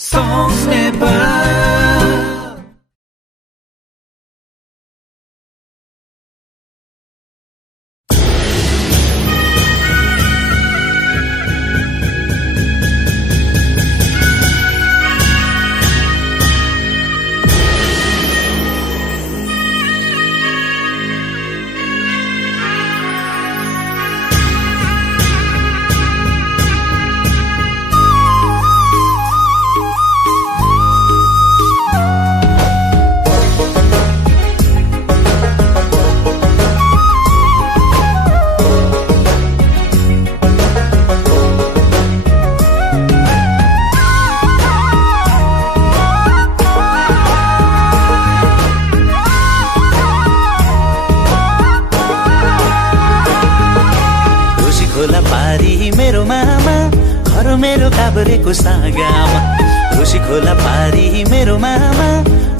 Songs Nepal. खोला पारी मेरो मामा घर मेरो काभ्रेको सागामा रुसी खोला पारी मेरो मामा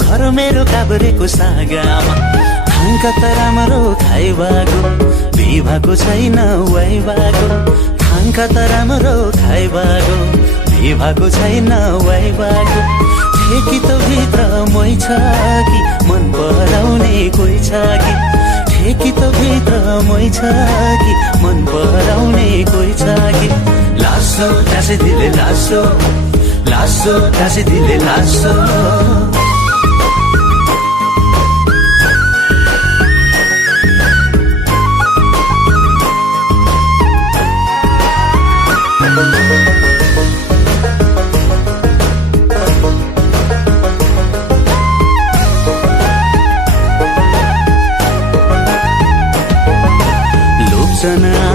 घर मेरो काभ्रेको सागामा खानका त राम्रो खाइबाको बिभाको छैन वाइबाको खानका त राम्रो खाइबाको बिभाको छैन वाइबाको ठेकी त भित्र मै छ कि मन पराउने कोही छ कि ठेकी त भित्र मै छ कि मन पराउने कोही छ कि लासो टासे दिले लासो लासो टासे दिले लासो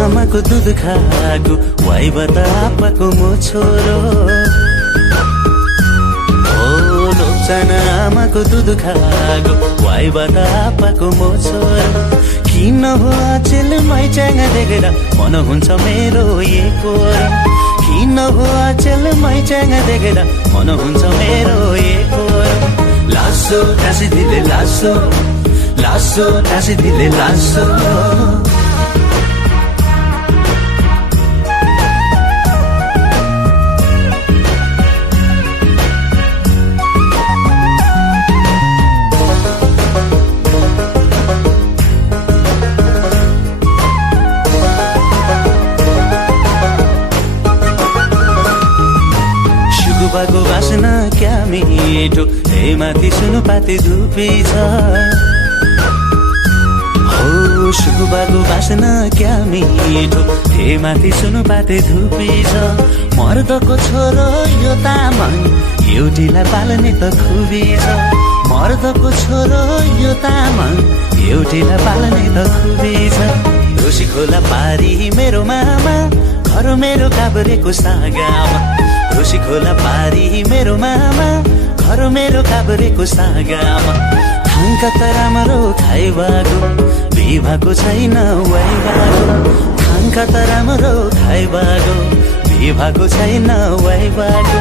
आमाको दुध खाएको वाइबाट आपाको मो छोरो हो लोकजना आमाको दुध खाएको वाइबाट आपाको मो छोरो किन हो अचेल मैचाङ देखेर मन हुन्छ मेरो एकोर किन हो अचेल मैचाङ देखेर मन हुन्छ मेरो एकोर लासो टासी दिले लासो लासो टासी दिले लासो सुगुबाको बासना क्या मिठो हे माथि सुनु पाते धुपी छ हो सुगुबाको बासना क्या मिठो हे माथि सुनु पाते धुपी छ मर्दको छोरो यो तामाङ एउटीलाई पाल्ने त खुबी छ मर्दको छोरो यो तामाङ एउटीलाई पाल्ने त खुबी छ रुसी खोला पारी मेरो मामा घर मेरो काभ्रेको सागामा रुसी खोला पारी मेरो मामा घर मेरो काभ्रेको सागामा खानका त राम्रो खाइबाको बिभाको छैन वाइबाको खानका त राम्रो खाइबाको बिभाको छैन वाइबाको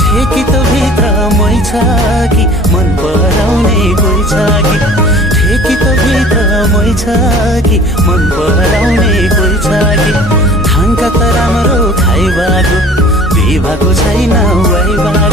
ठेकी त भित्र मै छ कि मन पराउने कोही छ कि ठेकी त भित्र मै छ कि मन पराउने कोही छ कि खानका त राम्रो खाइबाको बिभाको छैन वाइबाको